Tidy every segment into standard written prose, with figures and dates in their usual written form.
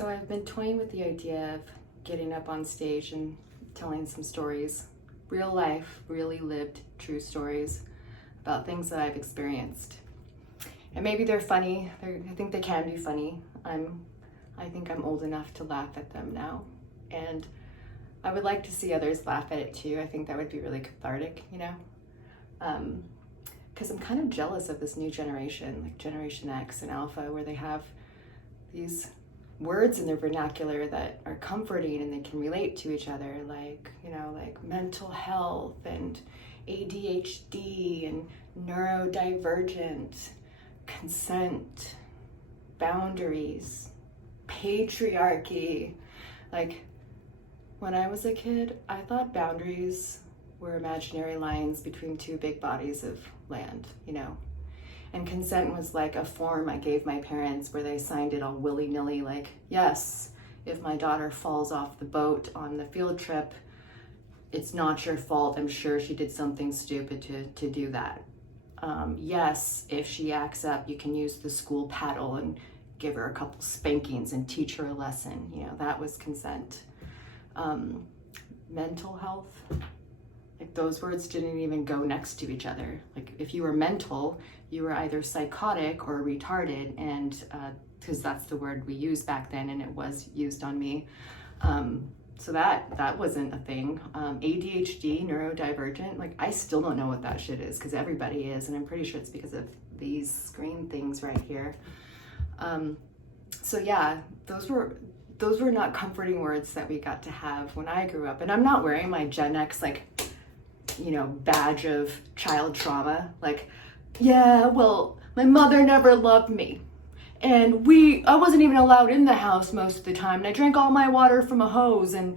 So I've been toying with the idea of getting up on stage and telling some stories, real life, really lived, true stories about things that I've experienced. And maybe they're funny. I think they can be funny. I think I'm old enough to laugh at them now. And I would like to see others laugh at it too. I think that would be really cathartic, you know? Because I'm kind of jealous of this new generation, like Generation X and Alpha, where they have these words in their vernacular that are comforting and they can relate to each other, like, you know, like mental health and ADHD and neurodivergent, consent, boundaries, patriarchy. Like, when I was a kid, I thought boundaries were imaginary lines between two big bodies of land, you know? And consent was like a form I gave my parents where they signed it all willy-nilly, like, yes, if my daughter falls off the boat on the field trip, it's not your fault. I'm sure she did something stupid to do that. Yes, if she acts up, you can use the school paddle and give her a couple spankings and teach her a lesson. You know, that was consent. Mental health, like those words didn't even go next to each other. Like if you were mental, you were either psychotic or retarded, and because that's the word we used back then, and it was used on me. So that wasn't a thing. ADHD, neurodivergent, like I still don't know what that shit is, because everybody is, and I'm pretty sure it's because of these screen things right here. So yeah, those were not comforting words that we got to have when I grew up. And I'm not wearing my Gen X, like, you know, badge of child trauma. Like, yeah, well, my mother never loved me. And I wasn't even allowed in the house most of the time. And I drank all my water from a hose, and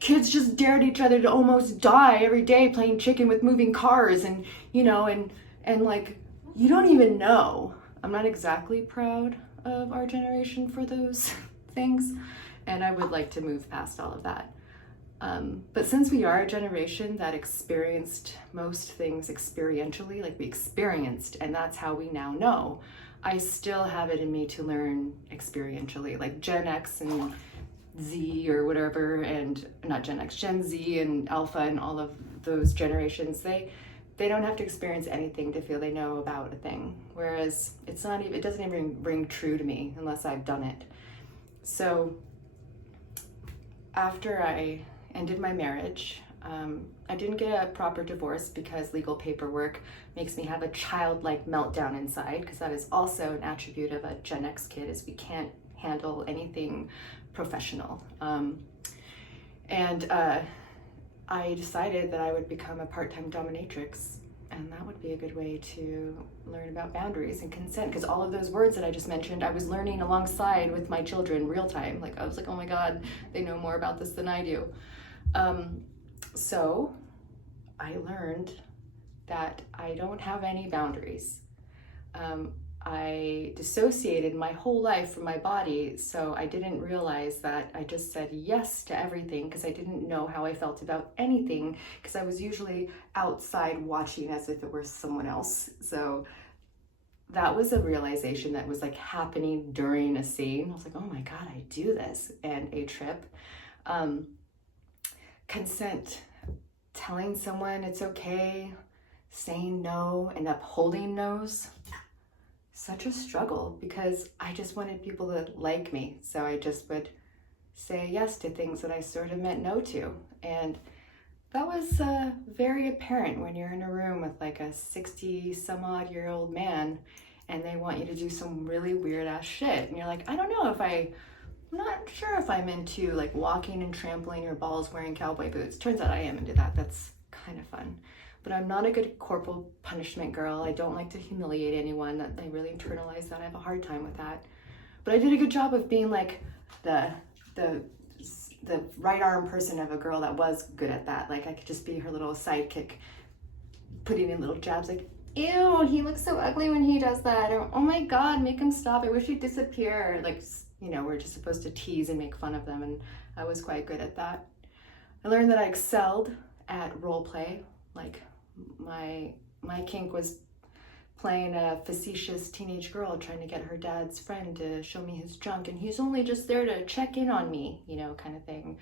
kids just dared each other to almost die every day playing chicken with moving cars. And, you know, and like, you don't even know. I'm not exactly proud of our generation for those things. And I would like to move past all of that. But since we are a generation that experienced most things experientially, like we experienced, and that's how we now know, I still have it in me to learn experientially, like Gen X and Z or whatever, and not Gen X, Gen Z and Alpha and all of those generations, they don't have to experience anything to feel they know about a thing. Whereas it doesn't even ring true to me unless I've done it. So after I ended my marriage, I didn't get a proper divorce because legal paperwork makes me have a childlike meltdown inside, because that is also an attribute of a Gen X kid, is we can't handle anything professional. I decided that I would become a part-time dominatrix, and that would be a good way to learn about boundaries and consent, because all of those words that I just mentioned, I was learning alongside with my children real time. Like I was like, oh my God, they know more about this than I do. So I learned that I don't have any boundaries. I dissociated my whole life from my body, so I didn't realize that I just said yes to everything because I didn't know how I felt about anything, because I was usually outside watching as if it were someone else. So that was a realization that was like happening during a scene. I was like, oh my God, I do this. And a trip. Consent, telling someone it's okay, saying no, and upholding no's. Such a struggle, because I just wanted people to like me. So I just would say yes to things that I sort of meant no to. And that was very apparent when you're in a room with like a 60 some odd year old man and they want you to do some really weird ass shit. And you're like, I don't know if I'm not sure if I'm into like walking and trampling your balls wearing cowboy boots. Turns out I am into that. That's kind of fun. But I'm not a good corporal punishment girl. I don't like to humiliate anyone. I really internalize that. I have a hard time with that. But I did a good job of being like the right arm person of a girl that was good at that. Like I could just be her little sidekick, putting in little jabs like, ew, he looks so ugly when he does that. Or, oh my God, make him stop. I wish he'd disappear. Like, you know, we're just supposed to tease and make fun of them. And I was quite good at that. I learned that I excelled at role play. Like my kink was playing a facetious teenage girl trying to get her dad's friend to show me his junk, and he's only just there to check in on me, you know, kind of thing.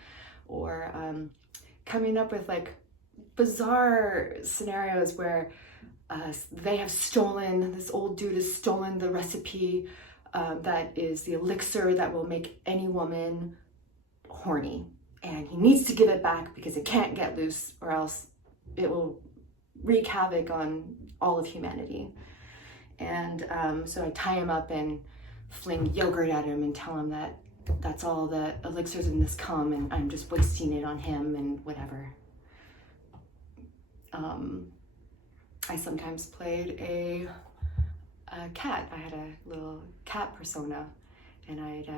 Or coming up with like bizarre scenarios where this old dude has stolen the recipe that is the elixir that will make any woman horny. And he needs to give it back because it can't get loose, or else it will wreak havoc on all of humanity. And so I tie him up and fling yogurt at him and tell him that that's all the elixirs in this cum, and I'm just wasting it on him and whatever. I sometimes played a cat. I had a little cat persona, and I'd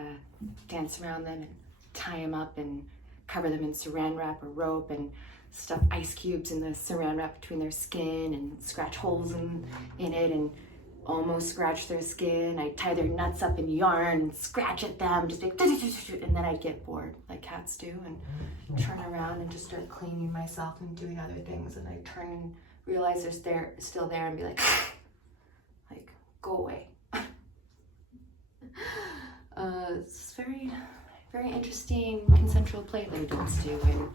dance around them and tie them up and cover them in saran wrap or rope and stuff ice cubes in the saran wrap between their skin and scratch holes in it and almost scratch their skin. I'd tie their nuts up in yarn and scratch at them, just like, and then I'd get bored like cats do and turn around and just start cleaning myself and doing other things, and I'd turn and realize they're still there and be like go away. It's very, very interesting consensual play that adults do, and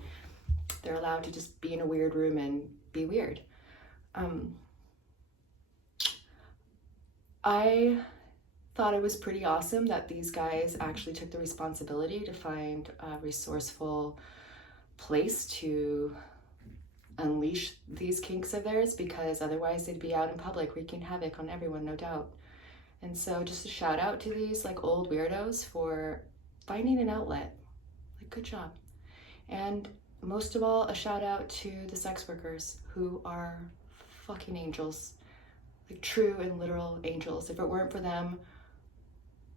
they're allowed to just be in a weird room and be weird. I thought it was pretty awesome that these guys actually took the responsibility to find a resourceful place to unleash these kinks of theirs, because otherwise they'd be out in public wreaking havoc on everyone, no doubt. And so just a shout out to these like old weirdos for finding an outlet. Like, good job. And most of all, a shout out to the sex workers, who are fucking angels, like true and literal angels. If it weren't for them,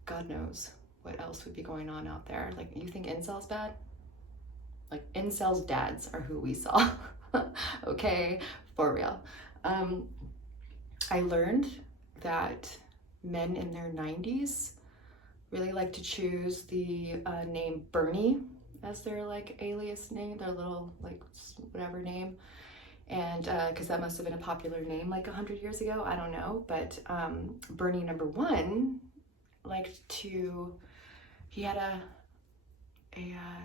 God knows what else would be going on out there. Like, you think incels bad? Like, incels' dads are who we saw. Okay, for real. I learned that men in their 90s really like to choose the name Bernie as their like alias name, their little like whatever name. And because that must have been a popular name like 100 years ago, I don't know. But Bernie #1 liked to, he had a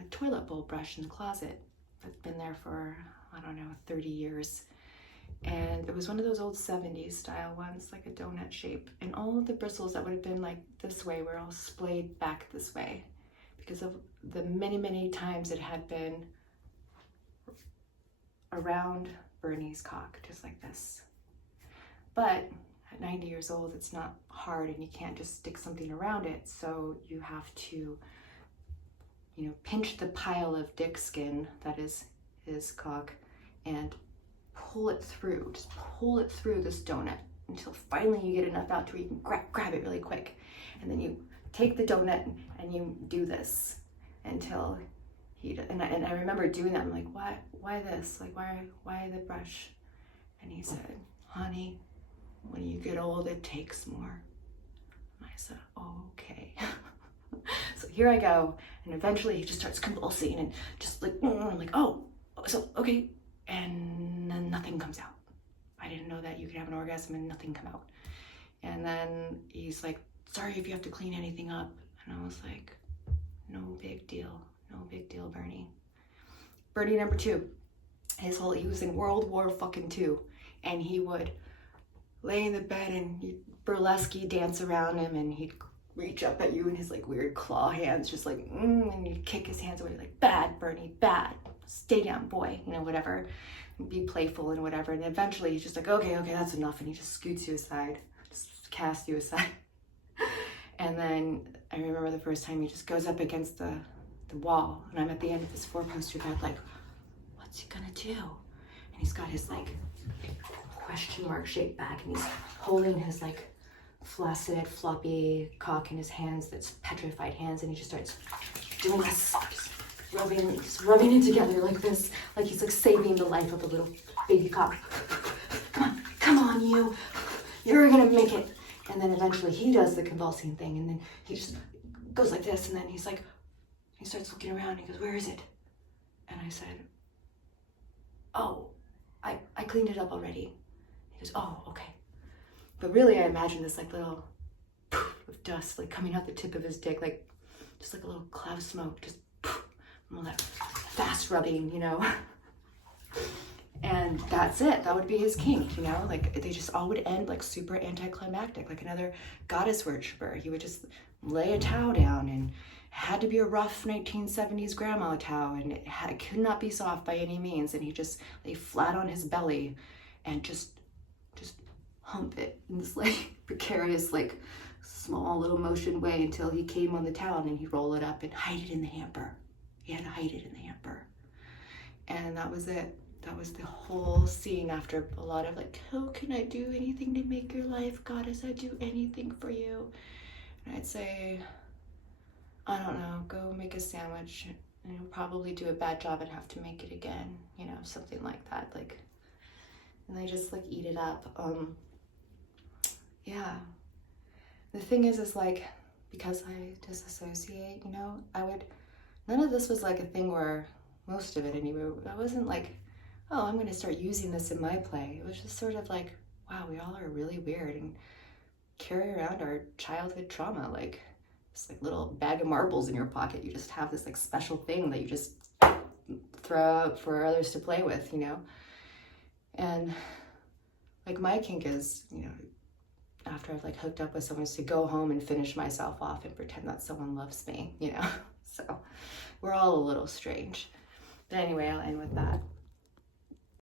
toilet bowl brush in the closet that's been there for, I don't know, 30 years. And it was one of those old 70s style ones, like a donut shape. And all of the bristles that would have been like this way were all splayed back this way because of the many, many times it had been around Bernie's cock, just like this. But at 90 years old, it's not hard and you can't just stick something around it. So you have to, you know, pinch the pile of dick skin that is his cock and pull it through, just pull it through this donut until finally you get enough out to where you can grab it really quick. And then you take the donut and you do this until and I remember doing that. I'm like, why this? Like, why the brush? And he said, honey, when you get old, it takes more. And I said, okay. So here I go. And eventually he just starts convulsing and just like, I'm like, oh, so, okay. And then nothing comes out. I didn't know that you could have an orgasm and nothing come out. And then he's like, sorry if you have to clean anything up. And I was like, no big deal. No big deal, Bernie. Bernie #2. He was in World War fucking II. And he would lay in the bed and you'd burlesque dance around him, and he'd reach up at you in his like weird claw hands, just like, and you'd kick his hands away, like, bad, Bernie, bad. Stay down, boy, you know, whatever. Be playful and whatever. And eventually he's just like, okay, that's enough. And he just scoots you aside, just casts you aside. And then I remember the first time he just goes up against the wall, and I'm at the end of this 4-poster bed, like, what's he gonna do? And he's got his like question mark shaped back, and he's holding his like flaccid, floppy cock in his hands, that's petrified hands, and he just starts doing this, just rubbing it together like this, like he's like saving the life of a little baby cock. Come on, you're gonna make it. And then eventually he does the convulsing thing, and then he just goes like this, and then he's like, he starts looking around, and he goes, where is it? And I said, oh, I cleaned it up already. He goes, oh, okay. But really, I imagine this like little poof of dust like coming out the tip of his dick, like just like a little cloud of smoke, just poof, and all that fast rubbing, you know. And that's it. That would be his kink, you know. Like they just all would end like super anticlimactic, like another goddess worshiper. He would just lay a towel down, and it had to be a rough 1970s grandma towel, and it could not be soft by any means. And he just lay flat on his belly and just hump it in this like precarious, like small little motion way until he came on the towel, and then he'd roll it up and hide it in the hamper. He had to hide it in the hamper. And that was it. That was the whole scene after a lot of like, how can I do anything to make your life, goddess? I'd do anything for you. And I'd say, I don't know, go make a sandwich and you'll probably do a bad job and have to make it again, you know, something like that. Like, and they just like eat it up. Yeah. The thing is like, because I disassociate, you know, none of this was like a thing where, most of it anyway, I wasn't like, oh, I'm gonna start using this in my play. It was just sort of like, wow, we all are really weird and carry around our childhood trauma, like this like little bag of marbles in your pocket. You just have this like special thing that you just throw out for others to play with, you know? And like my kink is, you know, after I've like hooked up with someone, is to go home and finish myself off and pretend that someone loves me, you know? So we're all a little strange. But anyway, I'll end with that.